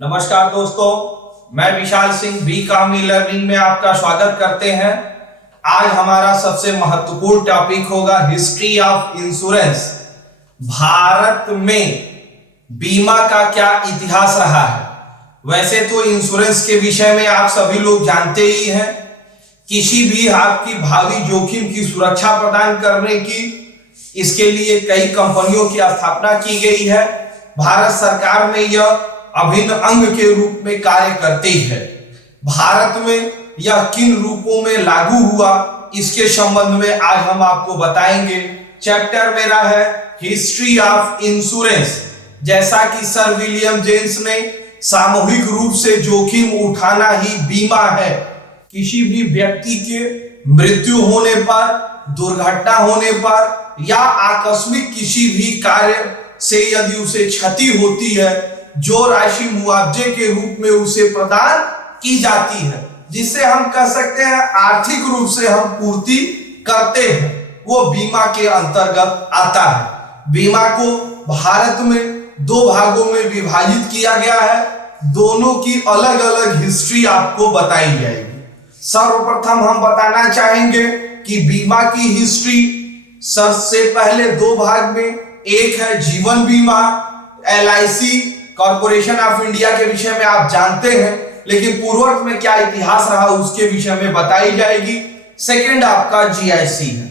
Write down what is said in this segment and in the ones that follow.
नमस्कार दोस्तों, मैं विशाल सिंह बी कामी लर्निंग में आपका स्वागत करते हैं। आज हमारा सबसे महत्वपूर्ण टॉपिक होगा हिस्ट्री ऑफ इंश्योरेंस। भारत में बीमा का क्या इतिहास रहा है। वैसे तो इंश्योरेंस के विषय में आप सभी लोग जानते ही हैं। किसी भी आपकी भावी जोखिम की सुरक्षा प्रदान करने की इसके लिए कई कंपनियों की स्थापना की गई है। भारत सरकार में यह अभिन्न अंग के रूप में कार्य करती है। भारत में यह किन रूपों में लागू हुआ, इसके संबंध में आज हम आपको बताएंगे। चैप्टर मेरा है हिस्ट्री ऑफ इंश्योरेंस। जैसा कि सर विलियम जेम्स ने सामूहिक रूप से जोखिम उठाना ही बीमा है। किसी भी व्यक्ति के मृत्यु होने पर, दुर्घटना होने पर या आकस्मिक किसी भी कार्य से यदि उसे क्षति होती है, जो राशि मुआवजे के रूप में उसे प्रदान की जाती है, जिससे हम कह सकते हैं आर्थिक रूप से हम पूर्ति करते हैं, वो बीमा के अंतर्गत आता है। बीमा को भारत में दो भागों में विभाजित किया गया है। दोनों की अलग अलग हिस्ट्री आपको बताई जाएगी। सर्वप्रथम हम बताना चाहेंगे कि बीमा की हिस्ट्री सबसे पहले दो भाग में, एक है जीवन बीमा, LIC कॉर्पोरेशन ऑफ इंडिया के विषय में आप जानते हैं, लेकिन पूर्ववर्त में क्या इतिहास रहा उसके विषय में बताई जाएगी। सेकंड आपका GIC है।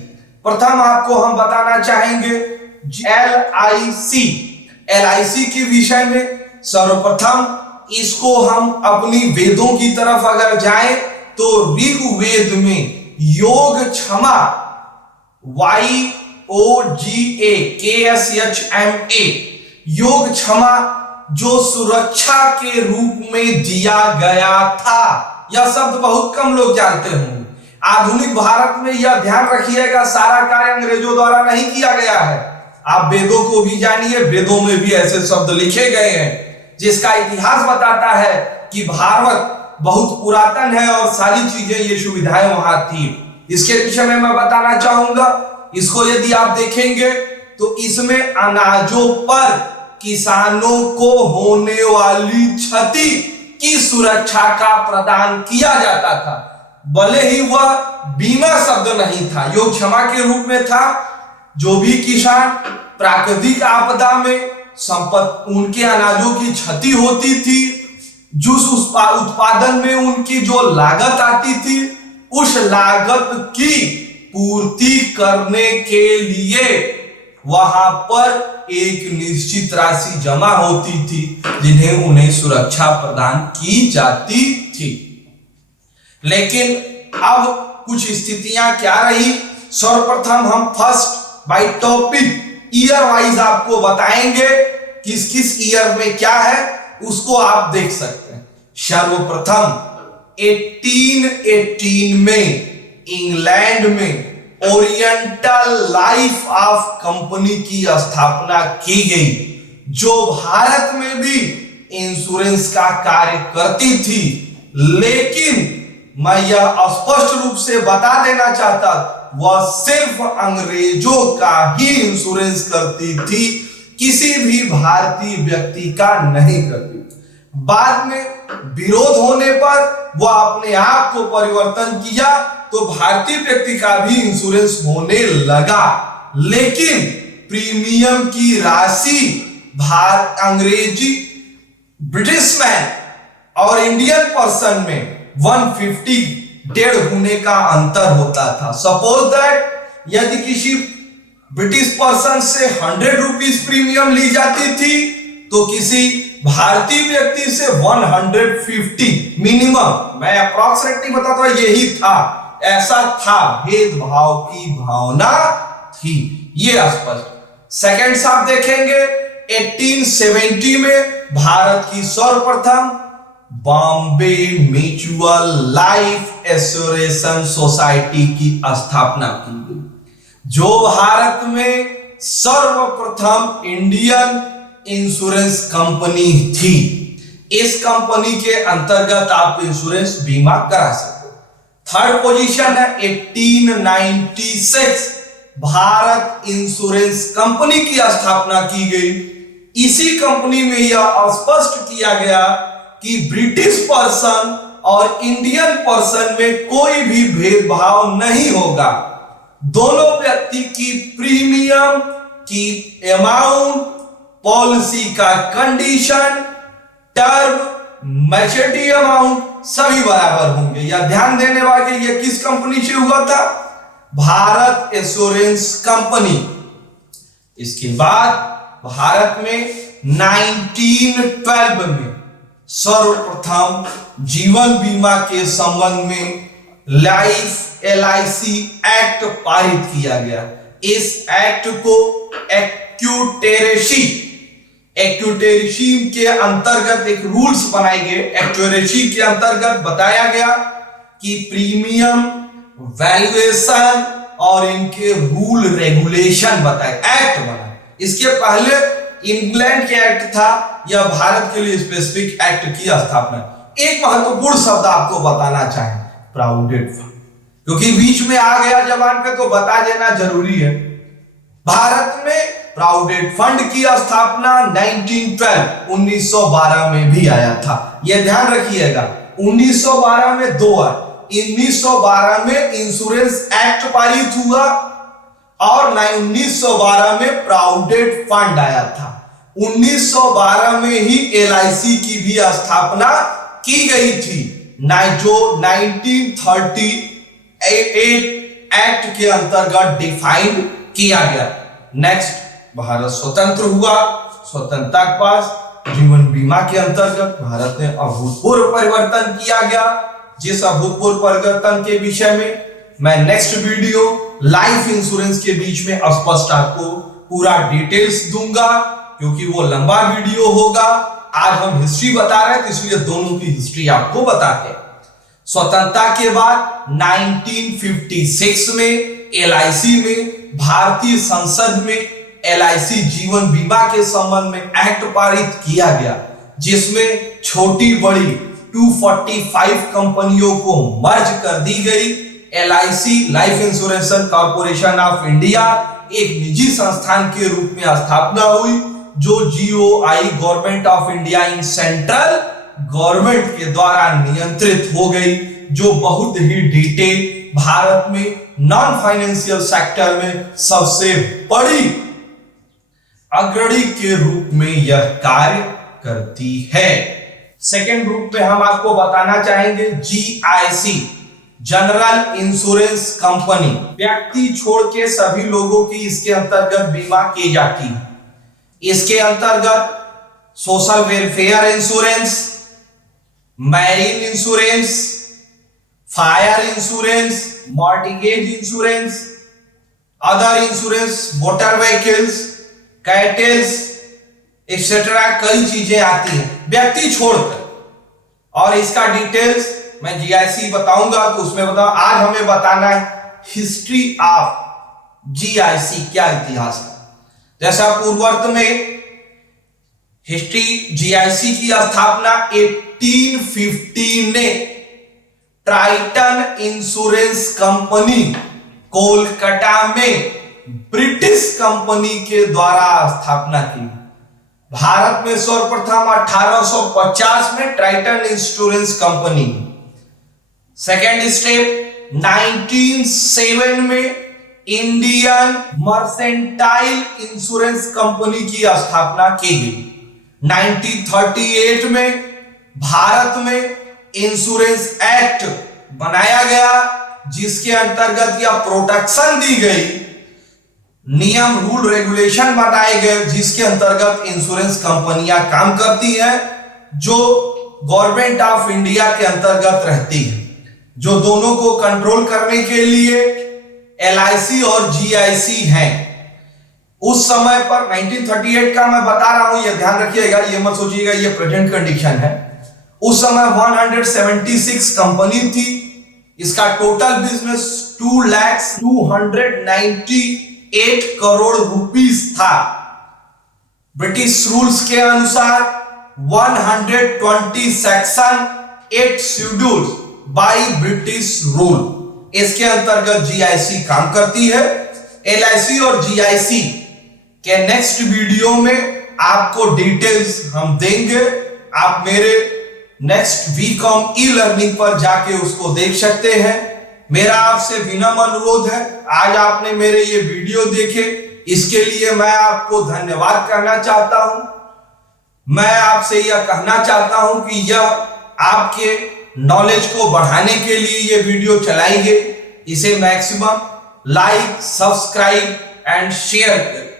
प्रथम आपको हम बताना चाहेंगे LIC के विषय में। सर्वप्रथम इसको हम अपनी वेदों की तरफ अगर जाएं तो ऋग्वेद में योग क्षमा YOGA योग क्षमा जो सुरक्षा के रूप में दिया गया था। यह शब्द बहुत कम लोग जानते होंगे। आधुनिक भारत में यह ध्यान रखिएगा, सारा कार्य अंग्रेजों द्वारा नहीं किया गया है। आप वेदों को भी जानिए, वेदों में भी ऐसे शब्द लिखे गए हैं जिसका इतिहास बताता है कि भारत बहुत पुरातन है और सारी चीजें, ये सुविधाएं वहां थी। इसके विषय में मैं बताना चाहूंगा। इसको यदि आप देखेंगे तो इसमें अनाजों पर किसानों को होने वाली क्षति की सुरक्षा का प्रदान किया जाता था, भले ही वह बीमा शब्द नहीं था, योग क्षमा के रूप में था। जो भी किसान प्राकृतिक आपदा में उनके अनाजों की क्षति होती थी, जूस उत्पादन में उनकी जो लागत आती थी, उस लागत की पूर्ति करने के लिए वहां पर एक निश्चित राशि जमा होती थी, जिन्हें उन्हें सुरक्षा प्रदान की जाती थी। लेकिन अब कुछ स्थितियां क्या रही। सर्वप्रथम हम first by topic year wise आपको बताएंगे, किस किस ईयर में क्या है उसको आप देख सकते हैं। सर्वप्रथम 1818 में इंग्लैंड में ओरिएंटल लाइफ ऑफ कंपनी की स्थापना की गई, जो भारत में भी इंश्योरेंस का कार्य करती थी। लेकिन मैं यह स्पष्ट रूप से बता देना चाहता, वह सिर्फ अंग्रेजों का ही इंश्योरेंस करती थी, किसी भी भारतीय व्यक्ति का नहीं करती। बाद में विरोध होने पर वह अपने आप को परिवर्तन किया तो भारतीय व्यक्ति का भी इंश्योरेंस होने लगा। लेकिन प्रीमियम की राशि अंग्रेजी ब्रिटिश मैन और इंडियन पर्सन में 150 डेढ़ गुने का अंतर होता था। सपोज दैट यदि किसी ब्रिटिश पर्सन से 100 रुपीज प्रीमियम ली जाती थी, तो किसी भारतीय व्यक्ति से 150 मिनिमम, मैं अप्रॉक्सिमेटली बताता हूं, यही था। ऐसा था, भेदभाव की भावना थी, ये स्पष्ट। सेकंड आप देखेंगे 1870 में भारत की सर्वप्रथम बॉम्बे म्यूचुअल लाइफ एश्योरेशन सोसाइटी की स्थापना की गई, जो भारत में सर्वप्रथम इंडियन इंश्योरेंस कंपनी थी। इस कंपनी के अंतर्गत आप इंश्योरेंस बीमा करा सकते। थर्ड पोजीशन है 1896, भारत इंश्योरेंस कंपनी की स्थापना की गई। इसी कंपनी में यह स्पष्ट किया गया कि ब्रिटिश पर्सन और इंडियन पर्सन में कोई भी भेदभाव नहीं होगा। दोनों व्यक्ति की प्रीमियम की अमाउंट, पॉलिसी का कंडीशन, टर्म, मैच्योरिटी अमाउंट सभी बराबर होंगे। या ध्यान देने वाले, ये किस कंपनी से हुआ था? Bharat assurance company. इसके बाद भारत में 1912 में सर्वप्रथम जीवन बीमा के संबंध में लाइफ LIC एक्ट पारित किया गया। इस एक्ट को एक्यूटेरेसी के अंतर्गत एक रूल्स बनाए गए। एक्यूटेरेसी के अंतर्गत बताया गया कि प्रीमियम, वैल्यूएशन और इनके रूल रेगुलेशन बताए, एक्ट बना। इसके पहले इंग्लैंड के एक्ट था, यह भारत के लिए स्पेसिफिक एक्ट की स्थापना। एक महत्वपूर्ण शब्द आपको बताना चाहें, प्रोविडेंट फंड, क्योंकि बीच में आ गया जबान पे तो बता देना जरूरी है। भारत में प्रोविडेंट फंड की स्थापना 1912 में भी आया था। यह ध्यान रखिएगा, 1912 में दो है। 1912 में इंश्योरेंस एक्ट पारित हुआ और 1912 में प्रोविडेंट फंड आया था। 1912 में ही LIC की भी स्थापना की गई थी, जो 1938 एक्ट के अंतर्गत डिफाइंड किया गया। नेक्स्ट, भारत स्वतंत्र हुआ। स्वतंत्रता के बाद जीवन बीमा के अंतर्गत भारत ने अभूतपूर्व परिवर्तन किया गया, जिस अभूतपूर्व परिवर्तन के विषय में मैं नेक्स्ट वीडियो लाइफ इंश्योरेंस के बीच में स्पष्ट आपको पूरा डिटेल्स दूंगा, क्योंकि वो लंबा वीडियो होगा। आज हम हिस्ट्री बता रहे हैं तो इसलिए दोनों की हिस्ट्री आपको बताते हैं। स्वतंत्रता के बाद 1956 में LIC में भारतीय संसद में LIC जीवन बीमा के संबंध में एक्ट पारित किया गया, जिसमें छोटी बड़ी 245 कंपनियों को मर्ज कर दी गई। LIC life insurance corporation of India एक निजी संस्थान के रूप में स्थापना हुई, जो GOI government of India in central government के द्वारा नियंत्रित हो गई, जो बहुत ही डिटेल भारत में नॉन फाइनेंशियल सेक्टर में सबसे बड़ी अग्रणी के रूप में यह कार्य करती है। सेकेंड ग्रुप पे हम आपको बताना चाहेंगे GIC, जनरल इंश्योरेंस कंपनी। व्यक्ति छोड़ के सभी लोगों की इसके अंतर्गत बीमा की जाती है। इसके अंतर्गत social welfare insurance, marine insurance, fire insurance, mortgage insurance, other insurance, motor vehicles, kettles etcetera कई चीजें आती हैं व्यक्ति छोड़कर। और इसका डिटेल्स मैं GIC बताऊंगा, तो उसमें बताओ। आज हमें बताना है हिस्ट्री ऑफ GIC, क्या इतिहास है। जैसा पूर्ववर्त में हिस्ट्री GIC की स्थापना 1850 ने ट्राइटन इंश्योरेंस कंपनी कोलकाता में ब्रिटिश कंपनी के द्वारा स्थापना की। भारत में सर्वप्रथम 1850 में Triton insurance company. Second step 1907 में इंडियन मर्सेंटाइल इंश्योरेंस कंपनी की स्थापना की गई। 1938 में भारत में इंश्योरेंस एक्ट बनाया गया, जिसके अंतर्गत यह प्रोटेक्शन दी गई, नियम रूल रेगुलेशन बनाए गए, जिसके अंतर्गत इंश्योरेंस कंपनियां काम करती हैं, जो गवर्नमेंट ऑफ इंडिया के अंतर्गत रहती है, जो दोनों को कंट्रोल करने के लिए LIC और GIC हैं। उस समय पर 1938 का मैं बता रहा हूं, यह ध्यान रखिएगा, यह मत सोचिएगा ये प्रेजेंट कंडीशन है। उस समय 176 कंपनी थी। इसका टोटल बिजनेस 2,298 करोड़ रुपीस था। ब्रिटिश रूल्स के अनुसार 120 section 8 schedules by British rule, इसके अंतर्गत GIC काम करती है। LIC और GIC के नेक्स्ट वीडियो में आपको डिटेल्स हम देंगे। आप मेरे नेक्स्ट वीकॉम ई लर्निंग पर जाके उसको देख सकते हैं। मेरा आपसे विनम्र अनुरोध है, आज आपने मेरे ये वीडियो देखे, इसके लिए मैं आपको धन्यवाद कहना चाहता हूं। मैं आपसे यह कहना चाहता हूं कि यह आपके नॉलेज को बढ़ाने के लिए ये वीडियो चलाएंगे। इसे maximum like, subscribe and share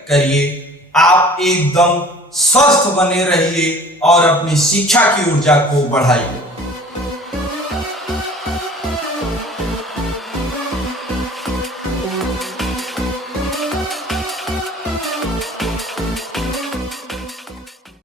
करिए। आप एकदम स्वस्थ बने रहिए और अपनी शिक्षा की ऊर्जा को बढ़ाइए।